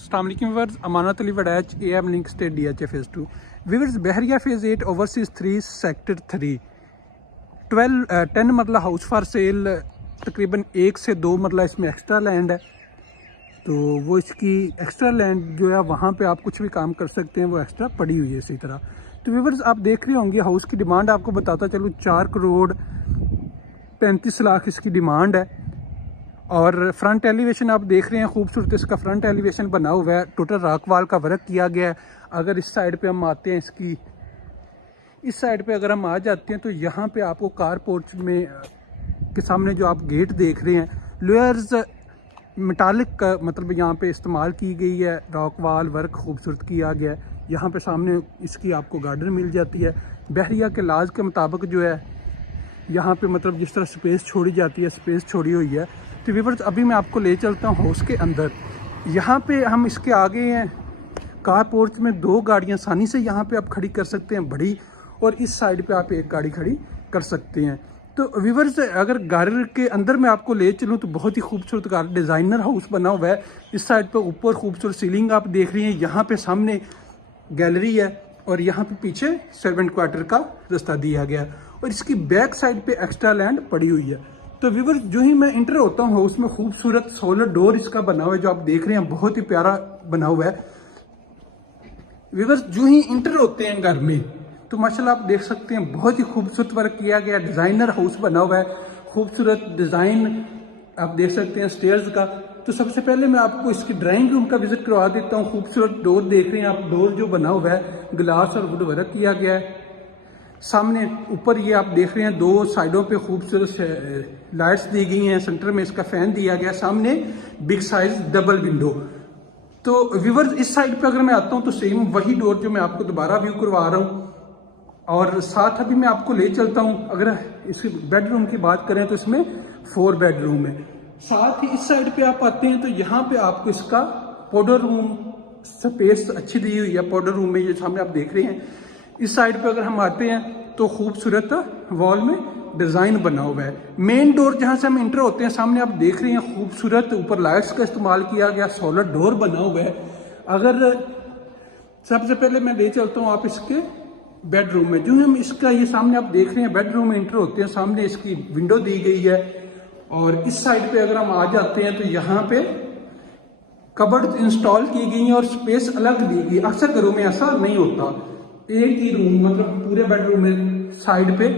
अस्सलाम वालेकुम viewers, Amanat Ali Waraich AM link state DHA phase 2 viewers, Bahria phase 8 overseas 3 sector 3 10 मरला house for sale. तकरीबन 1 से 2 मरला इसमें एक्स्ट्रा लैंड है, तो वो इसकी एक्स्ट्रा लैंड जो है वहाँ पे आप कुछ भी काम कर सकते हैं, वो एक्स्ट्रा पड़ी हुई है इसी तरह। तो व्यूअर्स, आप देख रहे होंगे हाउस की डिमांड आपको बताता चलूँ 4 करोड़ 35 लाख इसकी डिमांड है। और फ्रंट एलिवेशन आप देख रहे हैं, खूबसूरत इसका फ्रंट एलिवेशन बना हुआ है, टोटल रॉक वाल का वर्क किया गया है। अगर इस साइड पे हम आते हैं, इसकी इस साइड पे अगर हम आ जाते हैं तो यहाँ पे आपको कार पोर्च में के सामने जो आप गेट देख रहे हैं, लेयर्स मेटालिक का मतलब यहाँ पे इस्तेमाल की गई है, रॉक वाल वर्क खूबसूरत किया गया है। यहाँ पे सामने इसकी आपको गार्डन मिल जाती है। बहरिया के लाज के मुताबिक जो है यहाँ पे मतलब जिस तरह स्पेस छोड़ी जाती है, स्पेस छोड़ी हुई है। तो व्यूअर्स, अभी मैं आपको ले चलता हूँ हाउस के अंदर। यहाँ पे हम इसके आगे हैं, कार पोर्च में 2 गाड़ियाँ आसानी से यहाँ पे आप खड़ी कर सकते हैं बड़ी, और इस साइड पे आप एक गाड़ी खड़ी कर सकते हैं। तो व्यूअर्स, अगर घर के अंदर मैं आपको ले चलूँ तो बहुत ही खूबसूरत घर डिज़ाइनर हाउस बना हुआ है। इस साइड पे ऊपर खूबसूरत सीलिंग आप देख रही हैं, यहाँ पे सामने गैलरी है और यहाँ पे पीछे सर्वेंट क्वार्टर का रास्ता दिया गया है, और इसकी बैक साइड पे एक्स्ट्रा लैंड पड़ी हुई है। तो व्यूअर्स, जो ही मैं इंटर होता हूँ हाउस में, खूबसूरत सोलर डोर इसका बना हुआ है, जो आप देख रहे हैं बहुत ही प्यारा बना हुआ है। व्यूअर्स, जो ही इंटर होते हैं घर में तो माशाल्लाह आप देख सकते हैं बहुत ही खूबसूरत वर्क किया गया, डिज़ाइनर हाउस बना हुआ है, खूबसूरत डिज़ाइन आप देख सकते हैं स्टेयर्स का। तो सबसे पहले मैं आपको इसकी ड्राइंग रूम का विजिट करवा देता हूँ। खूबसूरत डोर देख रहे हैं आप, डोर जो बना हुआ है ग्लास और वुड वर्क किया गया है। सामने ऊपर ये आप देख रहे हैं 2 साइडों पे खूबसूरत लाइट्स दी गई हैं, सेंटर में इसका फैन दिया गया, सामने बिग साइज डबल विंडो। तो व्यूअर्स, इस साइड पे अगर मैं आता हूं तो सेम वही डोर जो मैं आपको दोबारा व्यू करवा रहा हूं, और साथ अभी मैं आपको ले चलता हूं। अगर इसके बेडरूम की बात करें तो इसमें 4 बेडरूम है। साथ ही इस साइड पे आप आते हैं तो यहाँ पे आपको इसका पाउडर रूम स्पेस अच्छी दी हुई है। पाउडर रूम में ये सामने आप देख रहे हैं। इस साइड पे अगर हम आते हैं तो खूबसूरत वॉल में डिज़ाइन बना हुआ है। मेन डोर जहां से हम इंटर होते हैं, सामने आप देख रहे हैं खूबसूरत ऊपर लाइट्स का इस्तेमाल किया गया, सोलर डोर बना हुआ है। अगर सबसे पहले मैं ले चलता हूं आप इसके बेडरूम में, जो हम इसका ये सामने आप देख रहे हैं बेडरूम में इंटर होते हैं, सामने इसकी विंडो दी गई है। और इस साइड पे अगर हम आ जाते हैं तो यहाँ पे कबर्ड इंस्टॉल की गई है और स्पेस अलग दी गई। अक्सर घरों में ऐसा नहीं होता, एक ही रूम मतलब पूरे बेडरूम में साइड पे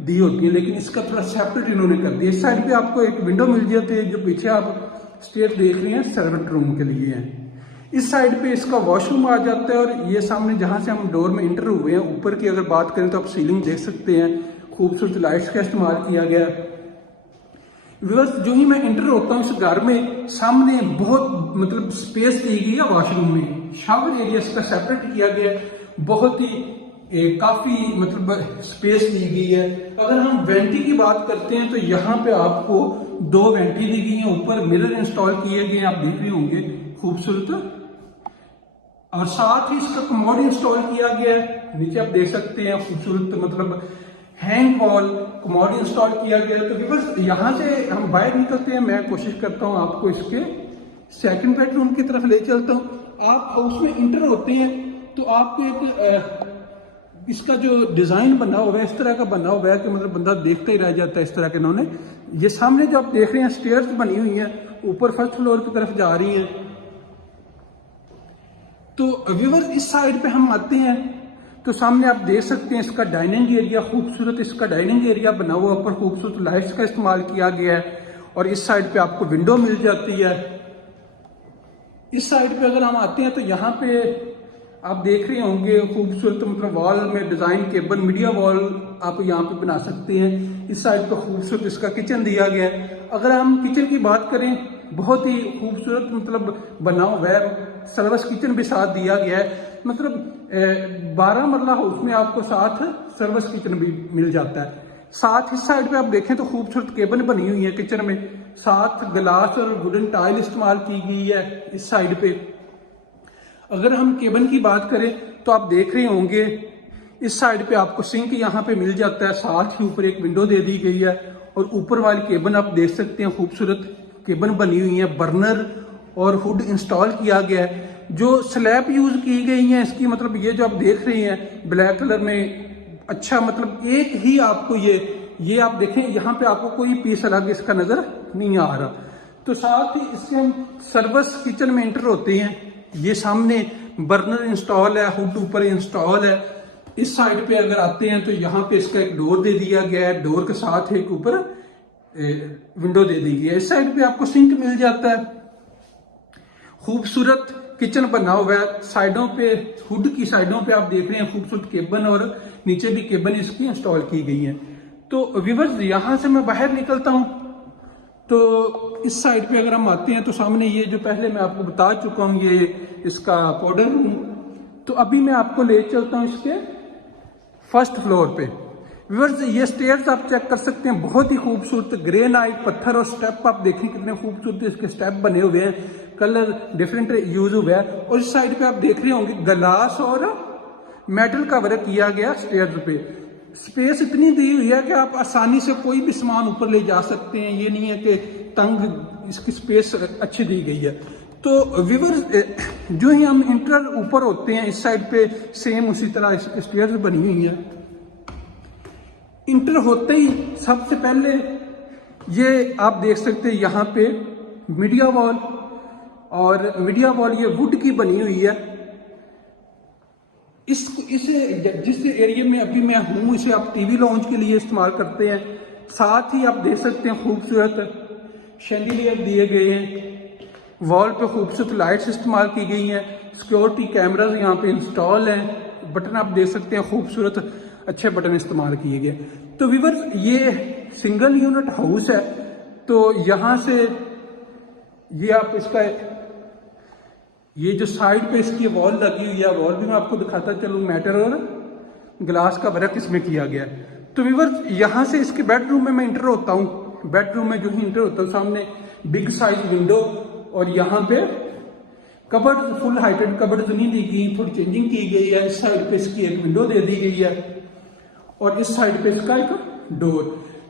दी होती है, लेकिन इसका थोड़ा सेपरेट इन्होंने कर दिया। इस साइड पे आपको एक विंडो मिल जाती है, जो पीछे आप स्टेयर देख रहे हैं सर्वेंट रूम के लिए है। इस साइड पे इसका वॉशरूम आ जाता है, और ये सामने जहां से हम डोर में इंटर हुए हैं, ऊपर की अगर बात करें तो आप सीलिंग देख सकते हैं, खूबसूरत लाइट्स का इस्तेमाल किया गया है। व्यूअर्स, जो ही मैं इंटर होता हूँ इस घर में, सामने बहुत मतलब स्पेस दी गई है वॉशरूम में, शावर एरिया इसका सेपरेट किया गया है, बहुत ही काफी मतलब स्पेस दी गई है। अगर हम वेंटी की बात करते हैं तो यहाँ पे आपको 2 वेंटी दी गई है, ऊपर मिरर इंस्टॉल किए गए हैं, आप देख रहे होंगे खूबसूरत। और साथ ही इसका कमोड इंस्टॉल किया गया है, नीचे आप देख सकते हैं खूबसूरत मतलब हैंग वॉल कमोड इंस्टॉल किया गया है। तो बस यहाँ से हम बाहर निकलते हैं, मैं कोशिश करता हूँ आपको इसके सेकंड बेडरूम की तरफ ले चलता हूँ। आप हाउस में इंटर होते हैं तो आपको एक इसका जो डिजाइन बना हुआ है इस तरह का बना हुआ है कि मतलब बंदा देखता ही रह जाता है। इस तरह के इन्होंने ये सामने जो आप देख रहे हैं स्टेयर्स बनी हुई हैं, ऊपर फर्स्ट फ्लोर की तरफ जा रही हैं। तो व्यूअर्स, इस साइड पे हम आते हैं तो सामने आप देख सकते हैं इसका डाइनिंग एरिया, खूबसूरत इसका डाइनिंग एरिया बना हुआ, ऊपर खूबसूरत लाइट्स का इस्तेमाल किया गया है, और इस साइड पे आपको विंडो मिल जाती है। इस साइड पे अगर हम आते हैं तो यहाँ पे आप देख रहे होंगे खूबसूरत मतलब वॉल में डिजाइन केबल मीडिया वॉल आप यहाँ पे बना सकते हैं। इस साइड पे खूबसूरत इसका किचन दिया गया है। अगर हम किचन की बात करें, बहुत ही खूबसूरत मतलब बना हुआ है, सर्विस किचन भी साथ दिया गया है। मतलब 12 मरला हाउस में आपको साथ सर्विस किचन भी मिल जाता है। साथ इस साइड पे आप देखें तो खूबसूरत केबल बनी हुई है किचन में, साथ ग्लास और वुडन टाइल इस्तेमाल की गई है इस साइड पे। अगर हम केबल की बात करें तो आप देख रहे होंगे इस साइड पे आपको सिंक यहाँ पे मिल जाता है, साथ ही ऊपर एक विंडो दे दी गई है, और ऊपर वाली केबल आप देख सकते हैं खूबसूरत केबल बनी हुई है, बर्नर और हुड इंस्टॉल किया गया है। जो स्लैब यूज की गई है इसकी, मतलब ये जो आप देख रहे हैं ब्लैक कलर में, अच्छा मतलब एक ही आपको ये आप देखें यहाँ पे आपको कोई पीस अलग इसका नजर नहीं आ रहा। तो साथ ही इससे हम सर्विस किचन में एंटर होते हैं। ये सामने बर्नर इंस्टॉल है, हुड ऊपर इंस्टॉल है। इस साइड पे अगर आते हैं तो यहाँ पे इसका एक डोर दे दिया गया है, डोर के साथ एक ऊपर विंडो दे दी गई है। इस साइड पे आपको सिंक मिल जाता है। खूबसूरत किचन बना हुआ है। साइडों पे, हुड की साइडों पे आप देख रहे हैं खूबसूरत केबन, और नीचे भी केबन इसकी इंस्टॉल की गई है। तो व्यूअर्स यहां से मैं बाहर निकलता हूं तो इस साइड पे अगर हम आते हैं तो सामने ये जो पहले मैं आपको बता चुका हूं ये इसका पाउडर रूम। तो अभी मैं आपको ले चलता हूं इसके फर्स्ट फ्लोर पे। व्यूअर्स ये स्टेयर्स आप चेक कर सकते हैं, बहुत ही खूबसूरत ग्रेनाइट पत्थर, और स्टेप आप देखें कितने खूबसूरत इसके स्टेप बने हुए हैं, कलर डिफरेंट यूज हुआ है। और इस साइड पे आप देख रहे होंगे ग्लास और मेटल का वर्क किया गया स्टेयर्स पे। स्पेस इतनी दी हुई है कि आप आसानी से कोई भी सामान ऊपर ले जा सकते हैं, ये नहीं है कि तंग, इसकी स्पेस अच्छी दी गई है। तो व्यूअर्स जो ही हम इंटर ऊपर होते हैं इस साइड पे सेम उसी तरह स्टेयर्स बनी हुई है। इंटर होते ही सबसे पहले ये आप देख सकते हैं यहाँ पे मीडिया वॉल, और मीडिया वॉल ये वुड की बनी हुई है। जिस एरिया में अभी मैं हूँ इसे आप टीवी लॉन्च के लिए इस्तेमाल करते हैं। साथ ही आप देख सकते हैं खूबसूरत शैंडिलियर दिए गए हैं, वॉल पे खूबसूरत लाइट्स इस्तेमाल की गई हैं, सिक्योरिटी कैमरास यहाँ पे इंस्टॉल हैं, बटन आप देख सकते हैं खूबसूरत अच्छे बटन इस्तेमाल किए गए। तो व्यूअर्स ये सिंगल यूनिट हाउस है। तो यहाँ से ये आप इसका ये जो साइड पे इसकी वॉल लगी हुई है, वॉल भी मैं आपको दिखाता चलूँ, मेटल और ग्लास का वर्क इसमें किया गया है। तो व्यूअर्स यहाँ से इसके बेडरूम में मैं इंटर होता हूँ। बेडरूम में जो ही इंटर होता हूँ सामने बिग साइज विंडो, और यहाँ पे कबर्ड, फुल हाइटेड कबर्ड नहीं दी गई, थोड़ी चेंजिंग की गई है। इस साइड पे इसकी एक विंडो दे दी गई है और इस साइड पे इसका एक डोर।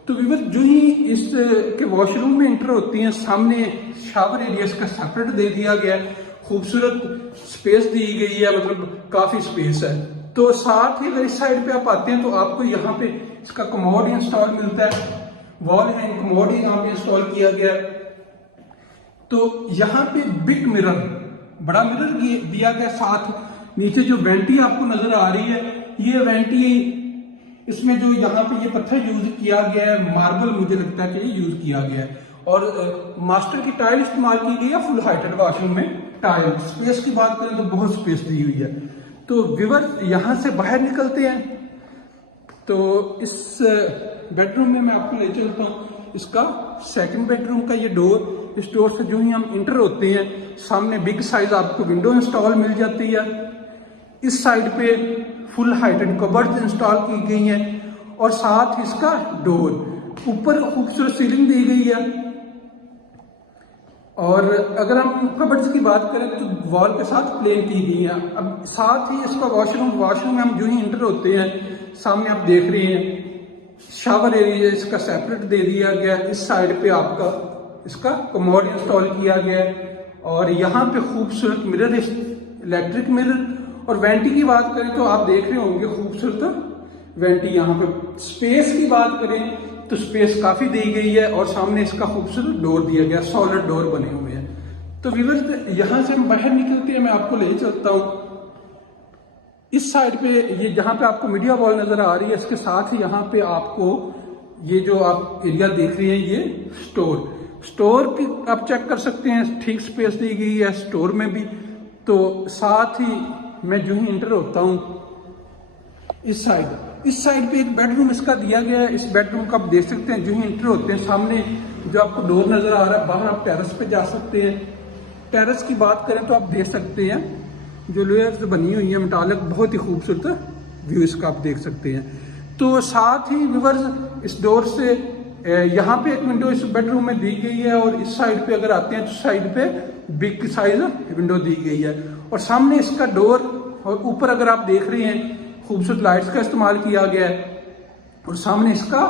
तो व्यूअर्स जो ही इस के वॉशरूम में इंटर होती हैं सामने शावर एरिया इसका सेपरेट दे दिया गया है, खूबसूरत स्पेस दी गई है, मतलब काफी स्पेस है। तो साथ ही अगर इस साइड पे आप आते हैं तो आपको यहाँ पे इसका कमोड इंस्टॉल मिलता है, वॉल हैंग कमोड यहाँ पे इंस्टॉल किया गया है। तो यहाँ पे बिग मिरर, बड़ा मिरर दिया गया। साथ नीचे जो वेंटी आपको नजर आ रही है, ये वेंटी, इसमें जो यहाँ पे ये पत्थर यूज किया गया है, मार्बल मुझे लगता है कि ये यूज किया गया है, और मास्टर की टाइल इस्तेमाल की गई है, फुल हाइटेड वॉशरूम में टाइल। स्पेस की बात करें तो बहुत स्पेस दी हुई है। तो व्यूअर्स यहाँ से बाहर निकलते हैं तो इस बेडरूम में मैं आपको ले चलता हूँ। इसका सेकंड बेडरूम का ये डोर, इस डोर से जो ही हम इंटर होते हैं सामने बिग साइज आपको विंडो इंस्टॉल मिल जाती है। इस साइड पे फुल हाइटेड कबर्ड इंस्टॉल की गई हैं, और साथ ही इसका डोर, ऊपर खूबसूरत सीलिंग दी गई है। और अगर हम कबर्ड्स की बात करें तो वॉल के साथ प्लेन की गई है। अब साथ ही इसका वॉशरूम में हम जो ही इंटर होते हैं सामने आप देख रहे हैं शावर एरिया इसका सेपरेट दे दिया गया। इस साइड पे आपका इसका कमोड इंस्टॉल किया गया है, और यहाँ पे खूबसूरत मिरर, इलेक्ट्रिक मिरर। और वेंटी की बात करें तो आप देख रहे होंगे खूबसूरत वेंटी। यहाँ पे स्पेस की बात करें तो स्पेस काफी दी गई है, और सामने इसका खूबसूरत डोर दिया गया, सॉलिड डोर बने हुए हैं। तो व्यूअर्स यहाँ से हम बाहर निकलते हैं, मैं आपको ले चलता हूँ इस साइड पे। ये जहाँ पे आपको मीडिया वॉल नजर आ रही है, इसके साथ ही यहाँ पे आपको ये जो आप एरिया देख रहे हैं ये स्टोर की आप चेक कर सकते हैं, ठीक स्पेस दी गई है स्टोर में भी। तो साथ ही मैं जो ही इंटर होता हूँ इस साइड पे एक बेडरूम इसका दिया गया है। इस बेडरूम का आप देख सकते हैं, जो ही इंटर होते हैं सामने जो आपको डोर नजर आ रहा है, बाहर आप टेरेस पे जा सकते हैं। टेरेस की बात करें तो आप देख सकते हैं जो लेयर्स बनी हुई है मेटालिक, बहुत ही खूबसूरत व्यू इसका आप देख सकते हैं। तो साथ ही व्यूअर्स इस डोर से यहाँ पे एक विंडो इस बेडरूम में दी गई है, और इस साइड पे अगर आते हैं तो साइड पे बिग साइज विंडो दी गई है, और सामने इसका डोर, और ऊपर अगर आप देख रहे हैं खूबसूरत लाइट्स का इस्तेमाल किया गया है, और सामने इसका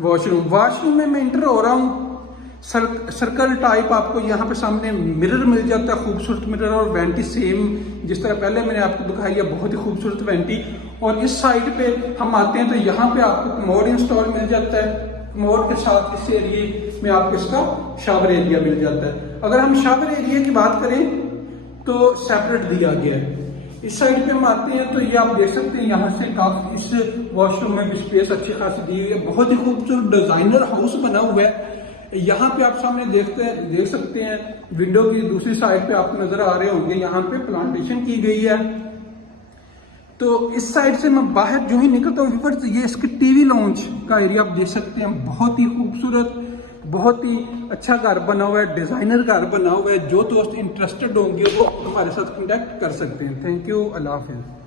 वॉशरूम में मैं इंटर हो रहा हूँ सर्कल टाइप आपको यहाँ पे सामने मिरर मिल जाता है, खूबसूरत मिरर, और वेंटी सेम जिस तरह पहले मैंने आपको दिखाई है, बहुत ही खूबसूरत वेंटी। और इस साइड पे हम आते हैं तो यहाँ पे आपको कमोड इंस्टॉल मिल जाता है, कमोड के साथ इस एरिए में आपको इसका शावर एरिया मिल जाता है। अगर हम शावर एरिया की बात करें तो सेपरेट दिया गया है। इस साइड पे हम आते हैं तो ये आप देख सकते हैं यहाँ से काफी इस वॉशरूम में भी स्पेस अच्छी खासी दी हुई है, बहुत ही खूबसूरत डिजाइनर हाउस बना हुआ है। यहाँ पे आप सामने देख सकते हैं, विंडो की दूसरी साइड पे आपको नजर आ रहे होंगे, यहाँ पे प्लांटेशन की गई है। तो इस साइड से मैं बाहर जो ही निकलता हूँ व्यूअर्स, ये इसके टीवी लॉन्च का एरिया आप देख सकते हैं, बहुत ही खूबसूरत, बहुत ही अच्छा घर बना हुआ है, डिजाइनर घर बना हुआ है। जो दोस्त इंटरेस्टेड होंगे वो हमारे साथ कॉन्टेक्ट कर सकते हैं। Thank you, Allah Hafiz.